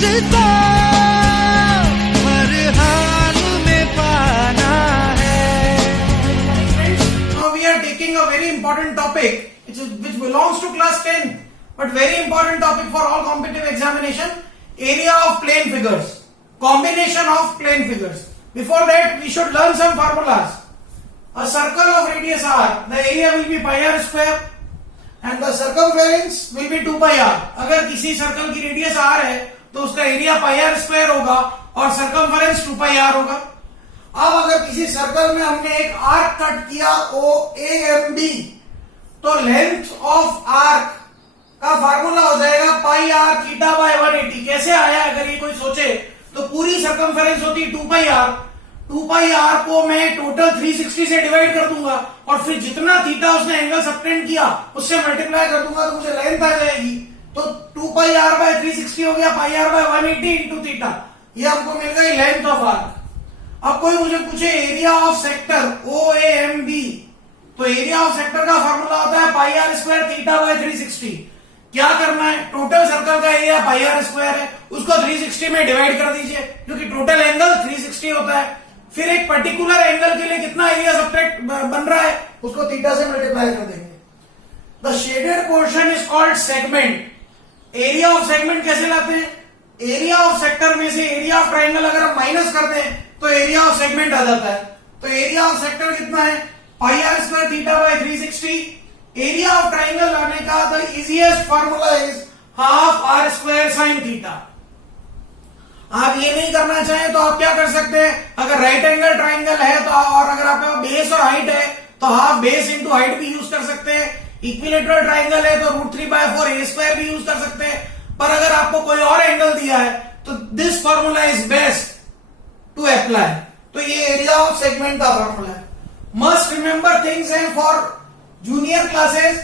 तुझको हर हाल में पाना है। Now we are taking a very important topic which belongs to class 10 but very important topic for all competitive examination, area of plane figures, combination of plane figures. Before that we should learn some formulas. A circle of radius r, the area will be pi r square and the circumference will be 2 pi r. अगर किसी circle की radius r है तो उसका area pi are square होगा और circumference 2 pi are होगा। अब अगर किसी सर्कल में हमने एक आर्क कट किया ओ ए एम बी तो लेंथ ऑफ आर्क का फार्मूला हो जाएगा पाई आर थीटा बाय 180। कैसे आया अगर ये कोई सोचे तो पूरी सर्कमफरेंस होती है 2 पाई आर, 2 पाई आर को मैं टोटल 360 से डिवाइड कर दूंगा और फिर जितना थीटा उसने एंगल सबटेंड किया उससे मल्टीप्लाई कर दूंगा तो मुझे लेंथ आ जाएगी। तो 2 पाई आर बाय 360 हो गया पाई आर बाय 180 इंटू थीटा, ये हमको मिल गई लेंथ ऑफ आर्क। अब कोई मुझे पूछे area of sector O A M B, तो एरिया ऑफ सेक्टर का फॉर्मूला होता है pi are square theta by 360। क्या करना है, टोटल सर्कल का एरिया पाई आर स्क्वायर है, उसको 360 में डिवाइड कर दीजिए क्योंकि टोटल एंगल 360 होता है। फिर एक पर्टिकुलर एंगल के लिए कितना एरिया सबट्रैक्ट बन रहा है उसको थीटा से मल्टीप्लाई कर देंगे। The shaded portion is called segment. Area of segment कैसे लाते हैं, एरिया ऑफ सेक्टर में से एरिया ऑफ ट्राइंगल अगर हम माइनस कर दें तो एरिया ऑफ सेगमेंट आ जाता है। तो एरिया ऑफ सेक्टर कितना है pi are square theta by 360। Area of triangle लाने का the easiest formula is half r square sine theta. आप ये नहीं करना चाहें तो आप क्या कर सकते हैं, अगर राइट एंगल ट्राइंगल है तो और अगर आपके पास बेस और हाइट है तो हाफ बेस इंटू हाइट भी यूज कर सकते हैं। इक्विलेटरल ट्राइंगल है तो √3/4 ए स्क्वायर भी यूज कर सकते हैं। पर अगर आपको कोई और एंगल दिया है तो this formula is best to apply. तो ये एरिया ऑफ सेगमेंट का फॉर्मूला है। Must remember things and for junior classes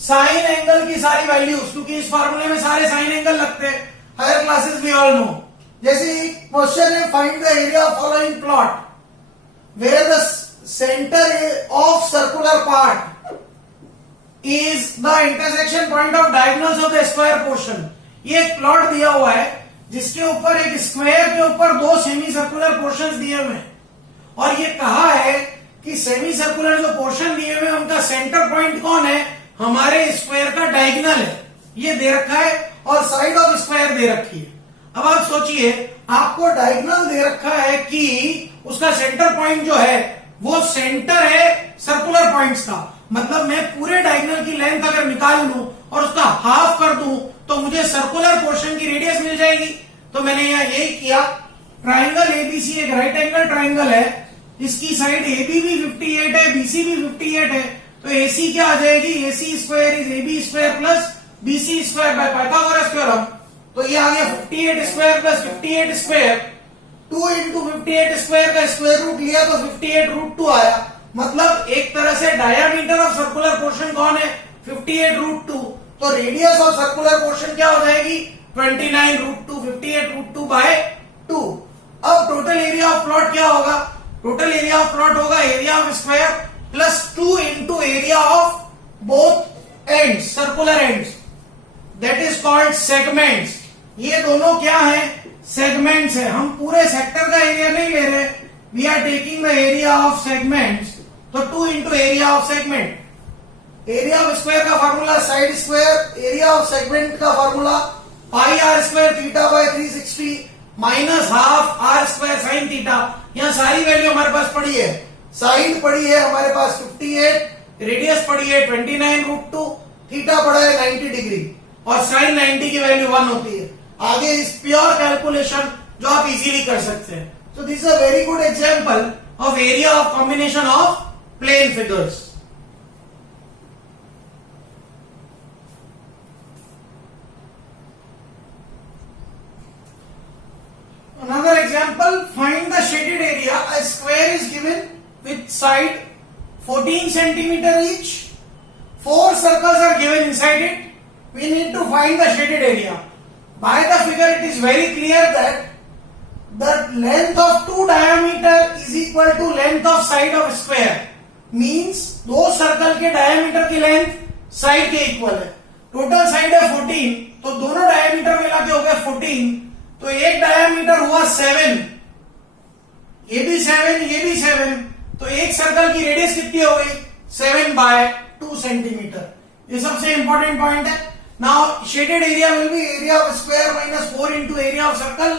sine angle की सारी वैल्यूज, क्योंकि इस फॉर्मूले में सारे साइन एंगल लगते हैं। Higher classes we all know. जैसे क्वेश्चन है find the area of following plot where the centre of circular part is the intersection point of diagonals of the square portion। ये एक प्लॉट दिया हुआ है जिसके ऊपर एक स्क्वायर के ऊपर दो सेमी सर्कुलर पोर्शंस दिए हुए हैं और ये कहा है कि सेमी सर्कुलर जो पोर्शन दिए हुए हैं उनका सेंटर पॉइंट कौन है, हमारे स्क्वायर का डायगोनल है, ये दे रखा है और साइड ऑफ स्क्वायर दे रखी है। अब आप सोचिए आपको डायगोनल दे रखा है कि उसका सेंटर पॉइंट जो है वो सेंटर है सर्कुलर पॉइंट्स का, मतलब मैं पूरे डायगोनल की लेंथ अगर निकाल लूं और उसका हाफ कर दूं तो मुझे सर्कुलर पोर्शन की रेडियस मिल जाएगी। तो मैंने यहाँ यही किया। ट्राइंगल एबीसी एक राइट एंगल ट्राइंगल है, इसकी साइड एबी भी 58 है, बीसी भी 58 है, तो एसी क्या आ जाएगी, AC square is AB square plus BC square by Pythagoras theorem. तो ये आ गया 58 square plus 58 square, 2 into 58 square का स्क्वायर रूट लिया तो 58√2 आया। मतलब एक तरह से डायामीटर ऑफ सर्कुलर पोर्शन कौन है, 58√2। तो रेडियस ऑफ सर्कुलर पोर्शन क्या हो जाएगी 29√2, 58√2 बाय 2। अब टोटल एरिया ऑफ प्लॉट क्या होगा, टोटल एरिया ऑफ प्लॉट होगा area of square plus 2 into area of both ends, circular ends, that is called segments. ये दोनों क्या है, सेगमेंट्स है। हम पूरे सेक्टर का एरिया नहीं ले रहे, we are taking the area of segments. तो 2 into area of segment, area of square का formula side square, area of segment का formula pi are square theta by 360 minus half r square sine theta. यहाँ सारी value हमारे पास पड़ी है, sign पड़ी है हमारे पास 58, रेडियस पड़ी है 29√2, थीटा पड़ा है 90 डिग्री और साइन 90 की वैल्यू 1 होती है। आगे इस प्योर कैलकुलेशन जो आप इजीली कर सकते हैं। So this is a very good example of area of combination of plane figures. Another example, find the shaded area. A square is given with side 14 centimeter each. 4 circles are given inside it. We need to find the shaded area. By the figure it is very clear that the length of 2 diameter is equal to length of side of square, means दो circle के diameter की length side के equal है। Total side है 14 तो दोनों diameter मिला के हो गया 14 तो एक डायमीटर हुआ 7, ये भी 7, ये भी 7, तो एक सर्कल की रेडियस कितनी हो गई 7/2 सेंटीमीटर। ये सबसे इंपॉर्टेंट पॉइंट है। Now shaded area will be area of square minus 4 into area of circle.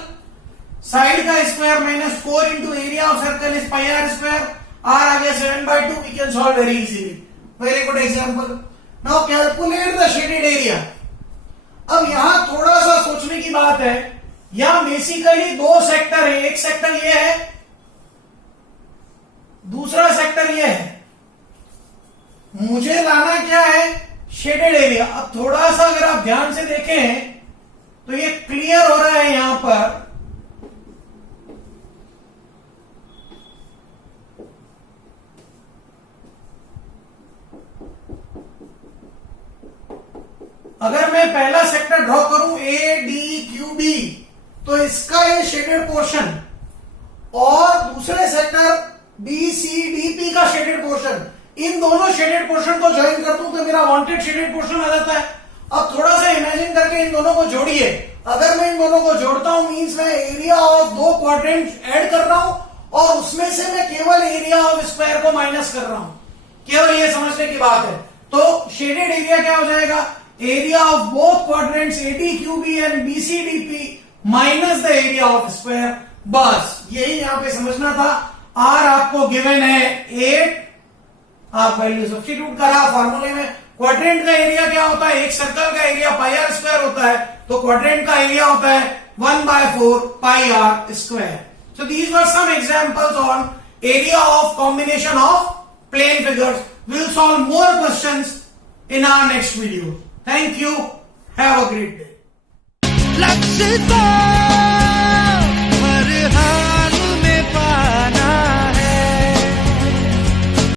Side का square minus 4 into area of circle is pi are square. R आ गया 7/2। We can solve very easily. Very good example. Now calculate the shaded area. अब यहां थोड़ा सा सोचने की बात है, यहां बेसिकली दो सेक्टर है, एक सेक्टर ये है, दूसरा सेक्टर ये है। मुझे लाना क्या है शेडेड एरिया। अब थोड़ा सा अगर आप ध्यान से देखें तो ये क्लियर हो रहा है यहां पर, अगर मैं पहला सेक्टर ड्रॉ करूं ए डी क्यू बी, तो इसका ये शेडेड पोर्शन और दूसरे sector B C D P का शेडेड पोर्शन, इन दोनों शेडेड पोर्शन को ज्वाइन कर दूं तो मेरा वांटेड शेडेड पोर्शन आ जाता है। अब थोड़ा सा इमेजिन करके इन दोनों को जोड़िए। अगर मैं इन दोनों को जोड़ता हूं मींस मैं एरिया ऑफ दो क्वाड्रेंट ऐड कर रहा हूं और उसमें से मैं केवल एरिया ऑफ स्क्वायर को माइनस कर रहा हूं। केवल ये समझने की बात है। तो शेडेड एरिया क्या हो जाएगा, area of both quadrants ADQB and BCDP minus the area of square. बस यही यहां पे समझना था। आर आपको गिवन है 8, आप वैल्यू सब्स्टिट्यूट करा फॉर्मूले में। क्वाड्रेंट का एरिया क्या होता है, एक सर्कल का एरिया पाई आर स्क्वायर होता है, तो क्वाड्रेंट का एरिया होता है 1/4 pi are square. So these were some examples on area of combination of plane figures. We'll solve more questions in our next video. Thank you. Have a great day. लक्ष्य